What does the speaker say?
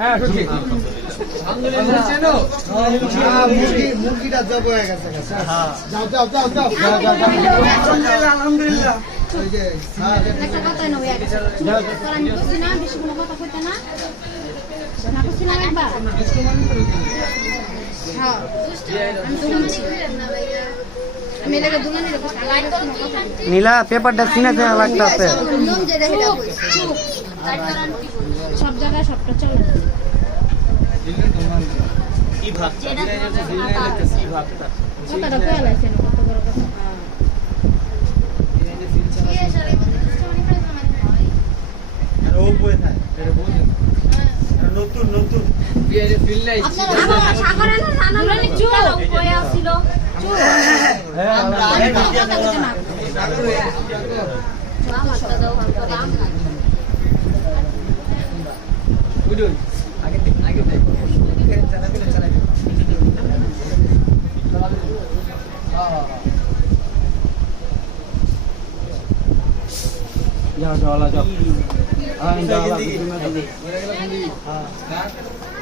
হ্যাঁ সত্যি মুরগিটা জব হয়ে গেছে। যাও যাও যাও যাও আলহামদুলিল্লাহ। একটা কথা নয় আগে তোরা আমি বুঝছি না বেশি কোনো কথা কইতে না না বুঝছি না একবার হ্যাঁ আমি শুনছি আমি এলাকা দুলানে রেখে লাইট কোনো কথা নীলা পেপারটা সিনাতে লাগতাছে নিয়ম যে দেখে দাও সব জায়গায় সবটা চলে কি ভাগ যেটা কথাটা কয়ে লাইছে না কত বড় কথা আর ও বই থাকে এটা বুঝেন নতুন নতুন বিয়ে ফিল নাই আপনারা সাগরে না রানালে চুপ উপরে আসিল চুপ হ্যাঁ কথা বলতে না আমারটা দাও দাম না বুঝুন আগে আগে চালাই যাও যাও যাও हां